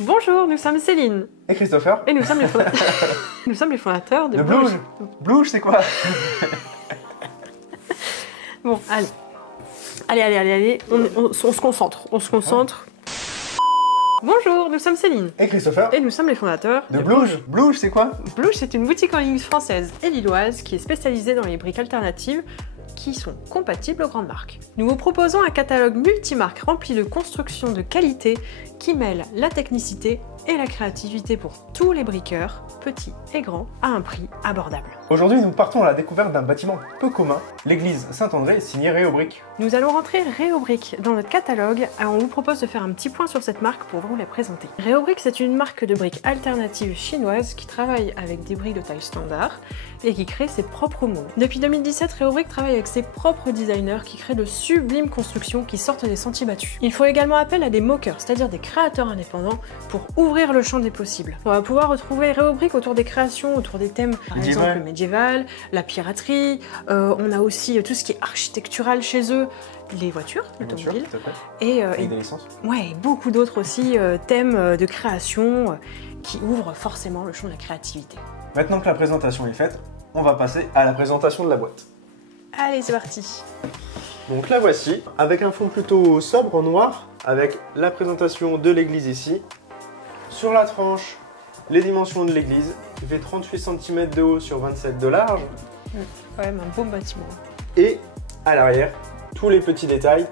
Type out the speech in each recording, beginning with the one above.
Bonjour, nous sommes Céline. Et Christopher. Et nous sommes les fondateurs de Blouge. Blouge, c'est quoi? Bon, allez. On se concentre. Bonjour, nous sommes Céline. Et Christopher. Et nous sommes les fondateurs de Blouge. Blouge, c'est quoi? Blouge, c'est une boutique en ligne française et lilloise qui est spécialisée dans les briques alternatives qui sont compatibles aux grandes marques. Nous vous proposons un catalogue multimarque rempli de constructions de qualité qui mêle la technicité et la créativité pour tous les briqueurs, petits et grands, à un prix abordable. Aujourd'hui, nous partons à la découverte d'un bâtiment peu commun, l'église Saint-André, signée Réobrick. Nous allons rentrer Réobrick dans notre catalogue et on vous propose de faire un petit point sur cette marque pour vous la présenter. Réobrick, c'est une marque de briques alternatives chinoise qui travaille avec des briques de taille standard et qui crée ses propres moules. Depuis 2017, Réobrick travaille avec ses propres designers qui créent de sublimes constructions qui sortent des sentiers battus. Il faut également appel à des mockers, c'est-à-dire des créateurs indépendants, pour ouvrir le champ des possibles. On va pouvoir retrouver Réobrick autour des créations, autour des thèmes, par exemple le médiéval, la piraterie, on a aussi tout ce qui est architectural chez eux, les voitures, l'automobile, et des licences. Ouais, beaucoup d'autres aussi thèmes de création qui ouvrent forcément le champ de la créativité. Maintenant que la présentation est faite, on va passer à la présentation de la boîte. Allez, c'est parti. Donc la voici, avec un fond plutôt sobre en noir, avec la présentation de l'église ici. Sur la tranche, les dimensions de l'église, qui fait 38 cm de haut sur 27 de large. Quand même un beau bâtiment. Et à l'arrière, tous les petits détails.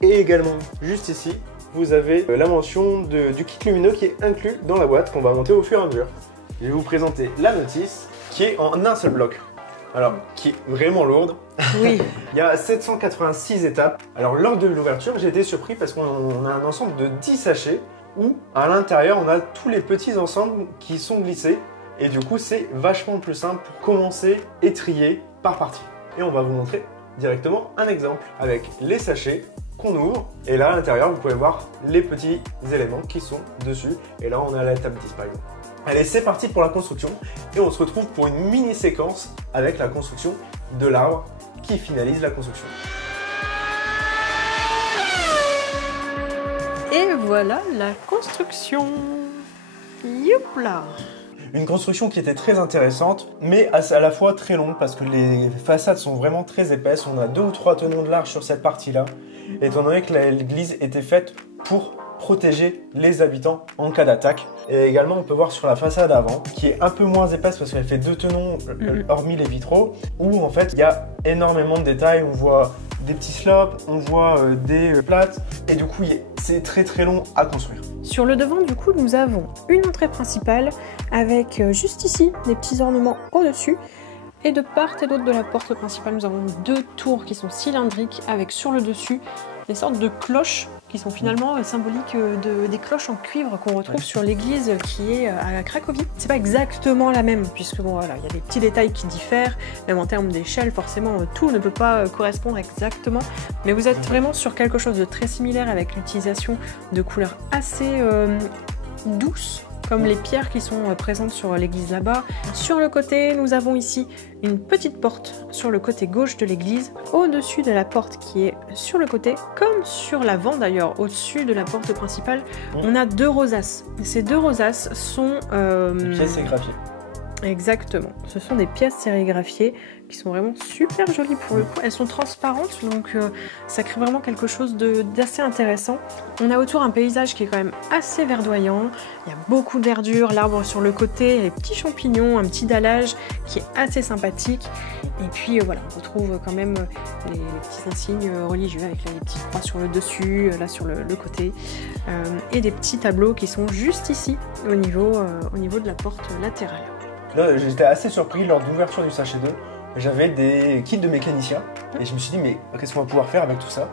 Et également, juste ici, vous avez la mention du kit lumineux qui est inclus dans la boîte, qu'on va monter au fur et à mesure. Je vais vous présenter la notice, qui est en un seul bloc. Alors, qui est vraiment lourde. Oui. Il y a 786 étapes. Alors, lors de l'ouverture, j'ai été surpris parce qu'on a un ensemble de 10 sachets où, à l'intérieur, on a tous les petits ensembles qui sont glissés. Et du coup, c'est vachement plus simple pour commencer et trier par partie. Et on va vous montrer directement un exemple avec les sachets qu'on ouvre. Et là, à l'intérieur, vous pouvez voir les petits éléments qui sont dessus. Et là, on a l'étape 10 par exemple. Allez, c'est parti pour la construction et on se retrouve pour une mini séquence avec la construction de l'arbre qui finalise la construction. Et voilà la construction. Youpla! Une construction qui était très intéressante, mais à la fois très longue parce que les façades sont vraiment très épaisses. On a 2 ou 3 tenons de large sur cette partie-là, étant donné que l'église était faite pour protéger les habitants en cas d'attaque. Et également, on peut voir sur la façade avant, qui est un peu moins épaisse parce qu'elle fait 2 tenons, hormis les vitraux, où en fait, il y a énormément de détails. On voit des petits slopes, on voit des plates, et du coup, c'est très très long à construire. Sur le devant, du coup, nous avons une entrée principale avec juste ici des petits ornements au-dessus. Et de part et d'autre de la porte principale, nous avons 2 tours qui sont cylindriques avec sur le dessus des sortes de cloches qui sont finalement symboliques des cloches en cuivre qu'on retrouve sur l'église qui est à Cracovie. C'est pas exactement la même puisque bon voilà, il y a des petits détails qui diffèrent, même en termes d'échelle forcément tout ne peut pas correspondre exactement, mais vous êtes vraiment sur quelque chose de très similaire avec l'utilisation de couleurs assez douces, comme les pierres qui sont présentes sur l'église là-bas. Sur le côté, nous avons ici une petite porte sur le côté gauche de l'église, au-dessus de la porte qui est sur le côté, comme sur l'avant d'ailleurs, au-dessus de la porte principale, on a 2 rosaces. Ces 2 rosaces sont... des pièces sérigraphiées. Exactement, ce sont des pièces sérigraphiées qui sont vraiment super jolies pour le coup. Elles sont transparentes, donc ça crée vraiment quelque chose d'assez intéressant. On a autour un paysage qui est quand même assez verdoyant. Il y a beaucoup de verdure, l'arbre sur le côté, les petits champignons, un petit dallage qui est assez sympathique. Et puis voilà, on retrouve quand même les petits insignes religieux avec les petites croix sur le dessus, là sur le côté. Et des petits tableaux qui sont juste ici, au niveau de la porte latérale. Là, j'étais assez surpris lors de l'ouverture du sachet 2. J'avais des kits de mécaniciens et je me suis dit mais qu'est-ce qu'on va pouvoir faire avec tout ça?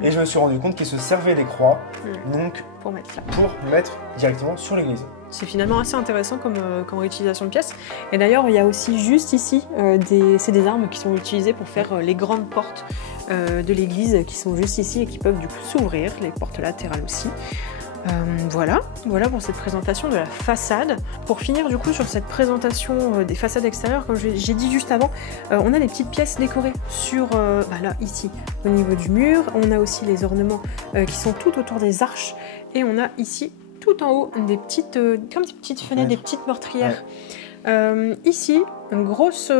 Et je me suis rendu compte qu'ils se servaient des croix donc pour mettre directement sur l'église. C'est finalement assez intéressant comme réutilisation de pièces. Et d'ailleurs il y a aussi juste ici c'est des armes qui sont utilisées pour faire les grandes portes de l'église qui sont juste ici et qui peuvent du coup s'ouvrir, les portes latérales aussi. Voilà pour cette présentation de la façade. Pour finir du coup sur cette présentation des façades extérieures, comme j'ai dit juste avant, on a des petites pièces décorées sur, là ici au niveau du mur, on a aussi les ornements qui sont tout autour des arches et on a ici tout en haut des petites, comme des petites fenêtres, des petites meurtrières. Ici, une grosse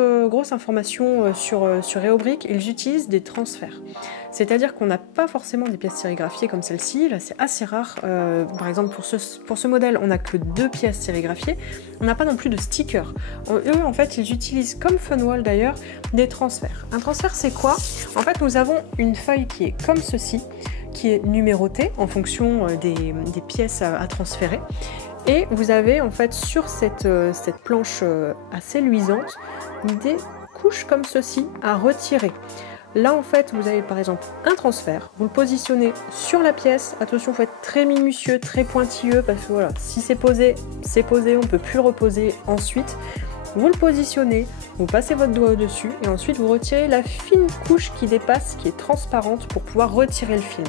information sur Reobrick, ils utilisent des transferts. C'est-à-dire qu'on n'a pas forcément des pièces sérigraphiées comme celle-ci, là c'est assez rare. Par exemple pour ce modèle, on n'a que 2 pièces sérigraphiées, on n'a pas non plus de stickers. Eux en fait ils utilisent comme Funwall d'ailleurs des transferts. Un transfert c'est quoi? En fait nous avons une feuille qui est comme ceci, qui est numérotée en fonction des pièces à transférer. Et vous avez en fait sur cette planche assez luisante des couches comme ceci à retirer. Là en fait vous avez par exemple un transfert, vous le positionnez sur la pièce, attention il faut être très minutieux, très pointilleux parce que voilà, si c'est posé, on ne peut plus le reposer ensuite. Vous le positionnez, vous passez votre doigt au-dessus et ensuite vous retirez la fine couche qui dépasse, qui est transparente pour pouvoir retirer le film.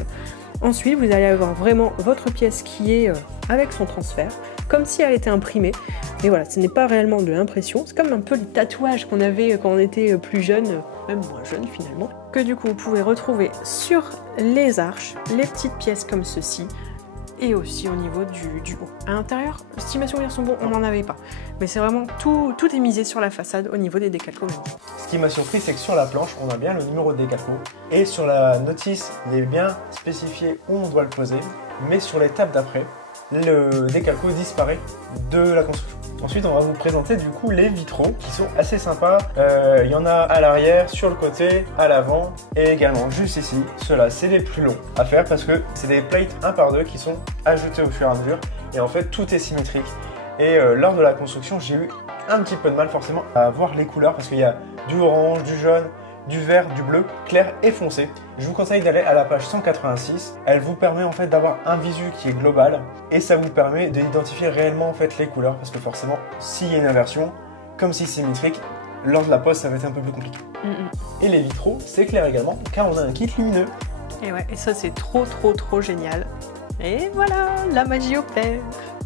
Ensuite, vous allez avoir vraiment votre pièce qui est avec son transfert, comme si elle était imprimée. Mais voilà, ce n'est pas réellement de l'impression. C'est comme un peu les tatouages qu'on avait quand on était plus jeune, même moins jeune finalement, que du coup vous pouvez retrouver sur les arches, les petites pièces comme ceci, et aussi au niveau du haut. À l'intérieur, estimation garçon bon, on n'en avait pas. Mais c'est vraiment tout est misé sur la façade au niveau des décalcos. Ce qui m'a surpris, c'est que sur la planche, on a bien le numéro de décalco. Et sur la notice, il est bien spécifié où on doit le poser. Mais sur l'étape d'après, le décalco disparaît de la construction. Ensuite, on va vous présenter du coup les vitraux qui sont assez sympas. Il y en a à l'arrière, sur le côté, à l'avant et également juste ici. Ceux-là, c'est les plus longs à faire parce que c'est des plates 1 par 2 qui sont ajoutés au fur et à mesure. Et en fait, tout est symétrique. Et lors de la construction, j'ai eu un petit peu de mal forcément à voir les couleurs parce qu'il y a du orange, du jaune, du vert, du bleu, clair et foncé. Je vous conseille d'aller à la page 186. Elle vous permet en fait d'avoir un visu qui est global et ça vous permet d'identifier réellement en fait les couleurs parce que forcément, s'il y a une inversion, comme si c'est symétrique, lors de la pose, ça va être un peu plus compliqué. Et les vitraux, c'est clair également car on a un kit lumineux. Et ouais, et ça c'est trop génial. Et voilà, la magie opère.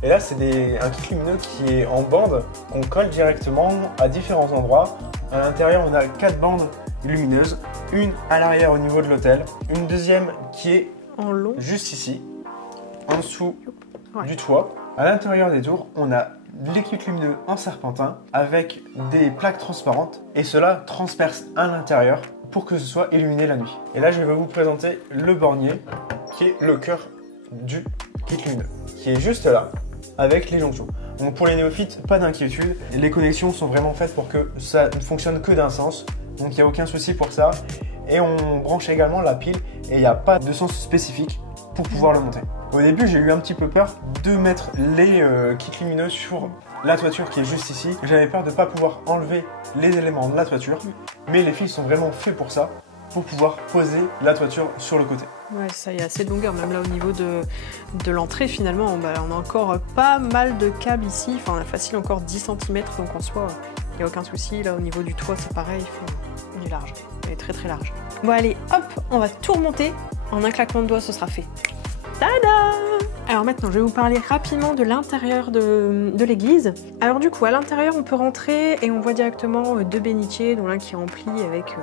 Et là, c'est un kit lumineux qui est en bande qu'on colle directement à différents endroits. À l'intérieur, on a 4 bandes lumineuses, une à l'arrière au niveau de l'hôtel, une deuxième qui est en long, juste ici, en dessous du toit. À l'intérieur des tours, on a les kits lumineux en serpentin avec des plaques transparentes et cela transperce à l'intérieur pour que ce soit illuminé la nuit. Et là, je vais vous présenter le bornier qui est le cœur du kit lumineux, qui est juste là avec les jonctions. Donc pour les néophytes, pas d'inquiétude, les connexions sont vraiment faites pour que ça ne fonctionne que d'un sens, donc il n'y a aucun souci pour ça. Et on branche également la pile et il n'y a pas de sens spécifique pour pouvoir le monter. Au début, j'ai eu un petit peu peur de mettre les kits lumineux sur la toiture qui est juste ici. J'avais peur de ne pas pouvoir enlever les éléments de la toiture, mais les fils sont vraiment faits pour ça, pour pouvoir poser la toiture sur le côté. Ouais, ça y a assez de longueur, même là au niveau de l'entrée finalement, on a encore pas mal de câbles ici, enfin on a facile encore 10 cm, donc en soi, il n'y a aucun souci. Là au niveau du toit c'est pareil, il est large, il est très large. Bon allez, hop, on va tout remonter, en un claquement de doigts ce sera fait. Tada! Alors maintenant, je vais vous parler rapidement de l'intérieur de l'église. Alors du coup, à l'intérieur, on peut rentrer et on voit directement 2 bénitiers, dont l'un qui est rempli avec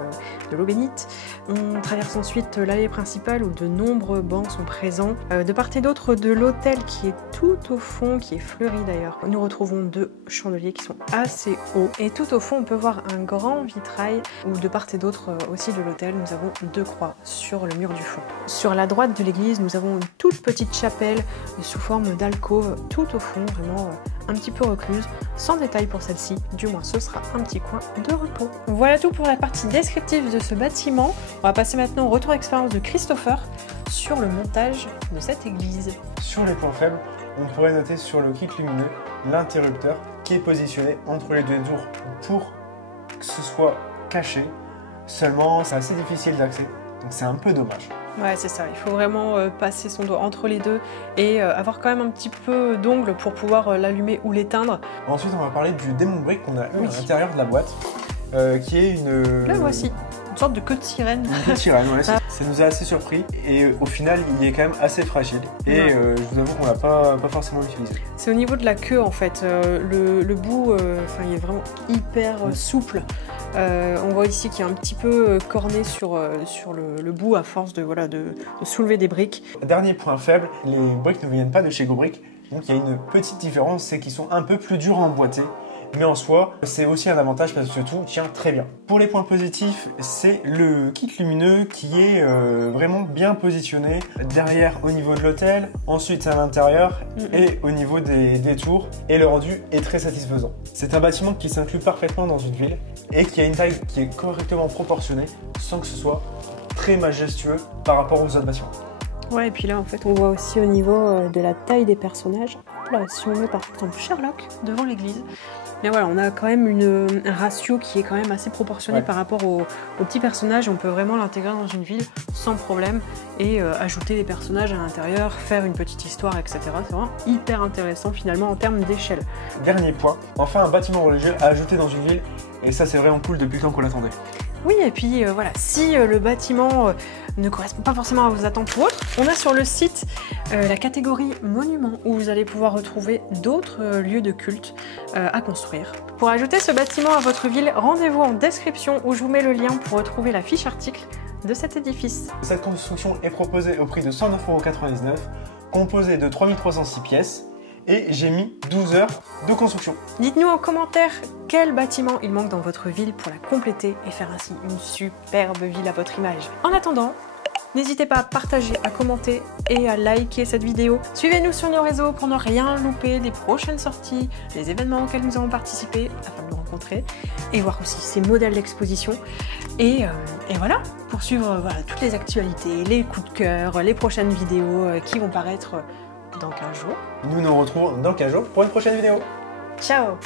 de l'eau bénite. On traverse ensuite l'allée principale où de nombreux bancs sont présents. De part et d'autre de l'autel qui est tout au fond, qui est fleuri d'ailleurs, nous retrouvons 2 chandeliers qui sont assez hauts. Et tout au fond, on peut voir un grand vitrail où de part et d'autre aussi de l'autel, nous avons 2 croix sur le mur du fond. Sur la droite de l'église, nous avons une toute petite chapelle sous forme d'alcôve tout au fond, vraiment un petit peu recluse, sans détail pour celle-ci, du moins ce sera un petit coin de repos. Voilà tout pour la partie descriptive de ce bâtiment. On va passer maintenant au retour d'expérience de Christopher sur le montage de cette église. Sur les points faibles, on pourrait noter sur le kit lumineux l'interrupteur qui est positionné entre les 2 tours pour que ce soit caché. Seulement, c'est assez difficile d'accès, donc c'est un peu dommage. Ouais, c'est ça, il faut vraiment passer son doigt entre les deux et avoir quand même un petit peu d'ongle pour pouvoir l'allumer ou l'éteindre. Ensuite, on va parler du démon brick qu'on a eu à l'intérieur de la boîte, qui est une... Là, voici, une sorte de queue de sirène. Une queue de sirène, ouais, ça nous a assez surpris et au final, il est quand même assez fragile et je vous avoue qu'on l'a pas forcément utilisé. C'est au niveau de la queue en fait, le bout, il est vraiment hyper souple. On voit ici qu'il y a un petit peu corné sur le bout à force de soulever des briques. Dernier point faible, les briques ne viennent pas de chez GoBrick, Donc il y a une petite différence, c'est qu'ils sont un peu plus durs à emboîter. Mais en soi, c'est aussi un avantage parce que tout tient très bien. Pour les points positifs, c'est le kit lumineux qui est vraiment bien positionné derrière au niveau de l'hôtel, ensuite à l'intérieur et au niveau des tours. Et le rendu est très satisfaisant. C'est un bâtiment qui s'inclut parfaitement dans une ville et qui a une taille qui est correctement proportionnée sans que ce soit très majestueux par rapport aux autres bâtiments. Ouais, et puis là, en fait, on voit aussi au niveau de la taille des personnages. Là, si on met par exemple Sherlock devant l'église, mais voilà, on a quand même un ratio qui est quand même assez proportionné par rapport aux petits personnages. On peut vraiment l'intégrer dans une ville sans problème et ajouter des personnages à l'intérieur, faire une petite histoire, etc. C'est vraiment hyper intéressant finalement en termes d'échelle. Dernier point, enfin un bâtiment religieux à ajouter dans une ville, et ça c'est vraiment cool depuis le temps qu'on l'attendait. Oui, et puis voilà, si le bâtiment ne correspond pas forcément à vos attentes ou autres, on a sur le site la catégorie monuments où vous allez pouvoir retrouver d'autres lieux de culte à construire. Pour ajouter ce bâtiment à votre ville, rendez-vous en description où je vous mets le lien pour retrouver la fiche article de cet édifice. Cette construction est proposée au prix de 109,99 €, composée de 3306 pièces. Et j'ai mis 12 heures de construction. Dites-nous en commentaire quel bâtiment il manque dans votre ville pour la compléter et faire ainsi une superbe ville à votre image. En attendant, n'hésitez pas à partager, à commenter et à liker cette vidéo. Suivez-nous sur nos réseaux pour ne rien louper des prochaines sorties, les événements auxquels nous avons participé afin de nous rencontrer et voir aussi ces modèles d'exposition. Et voilà, pour suivre toutes les actualités, les coups de cœur, les prochaines vidéos qui vont paraître dans 15 jours. Nous nous retrouvons dans 15 jours pour une prochaine vidéo. Ciao!